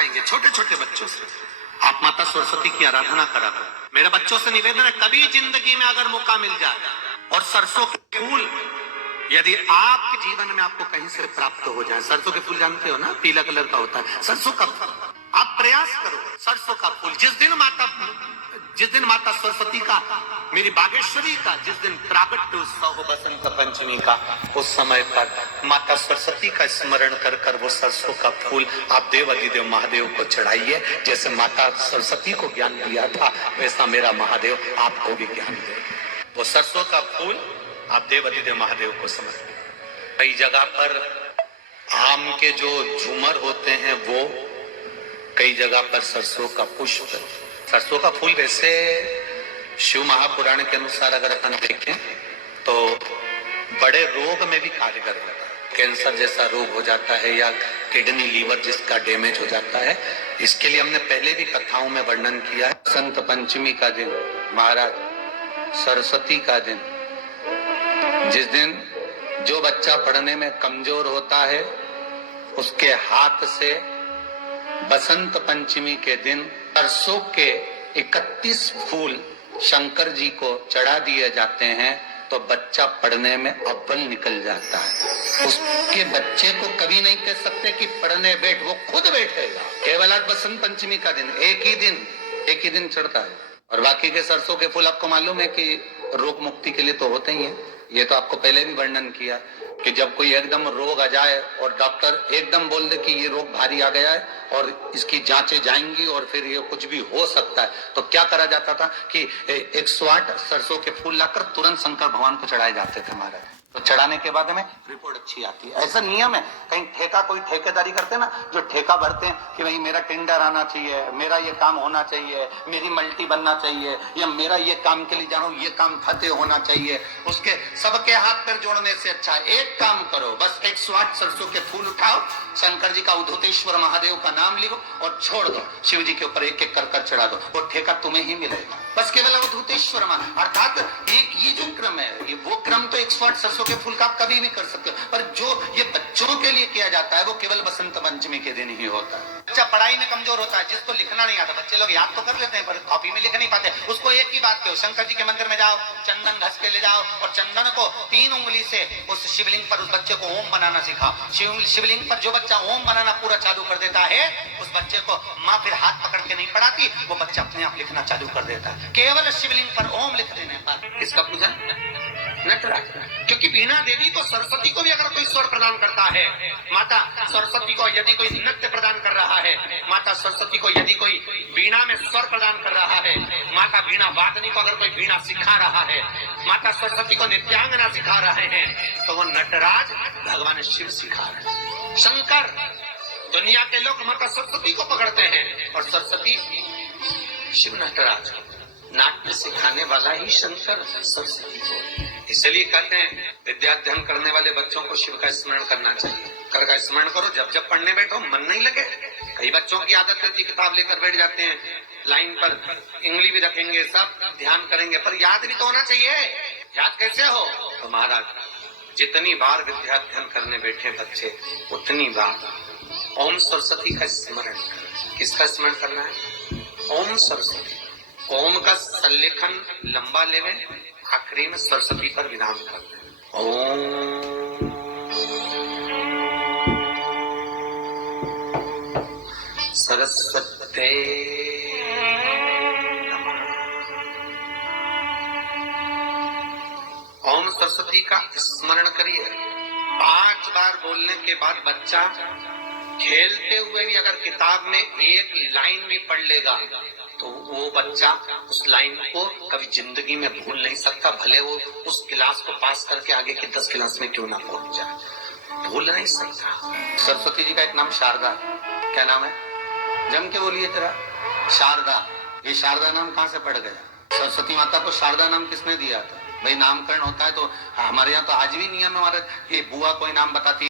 चाहेंगे छोटे छोटे बच्चों से, आप माता सरस्वती की आराधना करा करो। मेरे बच्चों से निवेदन है, कभी जिंदगी में अगर मौका मिल जाए और सरसों के फूल यदि आपके जीवन में आपको कहीं से प्राप्त हो जाए, सरसों के फूल जानते हो ना, पीला कलर का होता है, सरसों का फूल, आप प्रयास करो सरसों का फूल। जिस दिन माता सरस्वती का, मेरी बागेश्वरी का जिस दिन प्रागट्य उत्सव हो बसंत पंचमी का, उस समय पर माता सरस्वती का स्मरण कर कर वो सरसों का फूल आप देव अधिदेव महादेव को चढ़ाइए। जैसे माता सरस्वती को ज्ञान दिया था, वैसा मेरा महादेव आपको भी ज्ञान दे। वो सरसों का फूल आप देव अधिदेव महादेव को समर्पित। कई जगह पर आम के जो झूमर होते हैं वो, कई जगह पर सरसों का पुष्प। सरसों का फूल वैसे शिव महापुराण के अनुसार अगर अपन देखें तो बड़े रोग में भी कारगर होता है। कैंसर जैसा रोग हो जाता है या किडनी लीवर जिसका डैमेज हो जाता है, इसके लिए हमने पहले भी कथाओं में वर्णन किया है। बसंत पंचमी का दिन, महाराज सरस्वती का दिन, जिस दिन जो बच्चा पढ़ने में कमजोर होता है उसके हाथ से बसंत पंचमी के दिन सरसों के 31 फूल शंकर जी को चढ़ा दिए जाते हैं तो बच्चा पढ़ने में अव्वल निकल जाता है। उसके बच्चे को कभी नहीं कह सकते कि पढ़ने बैठ, वो खुद बैठेगा। केवल आज बसंत पंचमी का दिन, एक ही दिन चढ़ता है। और बाकी के सरसों के फूल आपको मालूम है कि रोग मुक्ति के लिए तो होते ही हैं। ये तो आपको पहले भी वर्णन किया कि जब कोई एकदम रोग आ जाए और डॉक्टर एकदम बोल दे कि ये रोग भारी आ गया है और इसकी जांचें जाएंगी और फिर ये कुछ भी हो सकता है, तो क्या करा जाता था कि 108 सरसों के फूल लाकर तुरंत शंकर भगवान को चढ़ाए जाते थे महाराज। तो चढ़ाने के बाद में रिपोर्ट अच्छी आती है। ऐसा नियम है। कहीं ठेका, कोई ठेकेदारी करते हैं ना, जो ठेका भरते हैं कि भाई मेरा टेंडर आना चाहिए, मेरा ये काम होना चाहिए, मेरी मल्टी बनना चाहिए, या मेरा ये काम के लिए जा रहा हूं, ये काम फतेह होना चाहिए, उसके सबके हाथ पर जोड़ने से अच्छा एक काम करो, बस 108 सरसों के फूल उठाओ, शंकर जी का उद्धतेश्वर महादेव का नाम लिखो और छोड़ दो, शिव जी के ऊपर एक एक कर चढ़ा दो, वो ठेका तुम्हें ही मिलेगा। बस केवल उद्धतेश्वर अर्थात एक ये जो क्रम है, ये वो क्रम तो 108 सरसों के फूल का आप कभी भी कर सकते हो, पर जो ये बच्चों के लिए किया जाता है वो केवल बसंत पंचमी के दिन ही होता है। बच्चा पढ़ाई में कमजोर होता है, जिसको लिखना नहीं आता, बच्चे लोग याद तो कर लेते हैं पर कॉपी में लिख नहीं पाते, उसको एक ही बात कहो, शंकर जी के मंदिर में जाओ, चंदन घस के ले जाओ और चंदन को 3 उंगली से उस शिवलिंग पर उस बच्चे को ओम बनाना सिखाओ। शिवलिंग पर जो बच्चा ओम बनाना पूरा चालू कर देता है, उस बच्चे को माँ फिर हाथ पकड़ के नहीं पढ़ाती, वो बच्चा अपने आप लिखना चालू कर देता है केवल शिवलिंग पर ओम लिख देने पर। इसका पूजन नटराज, क्योंकि वीणा देवी को, सरस्वती को भी अगर कोई स्वर प्रदान करता है, माता सरस्वती को यदि कोई नृत्य प्रदान कर रहा है, माता सरस्वती को यदि कोई वीणा में स्वर प्रदान कर रहा है, माता वीणा वादनी को अगर कोई वीणा सिखा रहा है, माता सरस्वती को नित्यांगना सिखा रहे हैं, तो वो नटराज भगवान शिव सिखा रहे हैं। शंकर, दुनिया के लोग माता सरस्वती को पकड़ते हैं और सरस्वती शिव नटराज, नाट्य सिखाने वाला ही शंकर सरस्वती को। इसलिए कहते हैं विद्याध्ययन करने वाले बच्चों को शिव का स्मरण करना चाहिए। कर का स्मरण करो, जब जब पढ़ने बैठो मन नहीं लगे। कई बच्चों की आदत रहती, किताब लेकर बैठ जाते हैं, लाइन पर इंगली भी रखेंगे, सब ध्यान करेंगे, पर याद भी तो होना चाहिए। याद कैसे हो? तो महाराज जितनी बार विद्याध्ययन करने बैठे बच्चे, उतनी बार ओम सरस्वती का स्मरण करें। किसका स्मरण करना है? ओम सरस्वती। ओम का संलेखन लंबा लेवे, आखिरी में सरस्वती पर विराम करते हैं। ओम सरस्वते नमः। ओम सरस्वती का स्मरण करिए। 5 बार बोलने के बाद बच्चा खेलते हुए भी अगर किताब में एक लाइन भी पढ़ लेगा तो वो बच्चा उस लाइन को कभी जिंदगी में भूल नहीं सकता, भले वो उस क्लास को पास करके आगे के 10 क्लास में क्यों ना पहुंच जाए, भूल नहीं सकता। सरस्वती जी का एक नाम शारदा है। क्या नाम है? जम के बोलिए जरा। शारदा। ये शारदा नाम कहाँ से पड़ गया? सरस्वती माता को शारदा नाम किसने दिया था? भाई नामकरण होता है तो हमारे यहाँ तो आज भी नियम है हमारा, ये बुआ कोई नाम बताती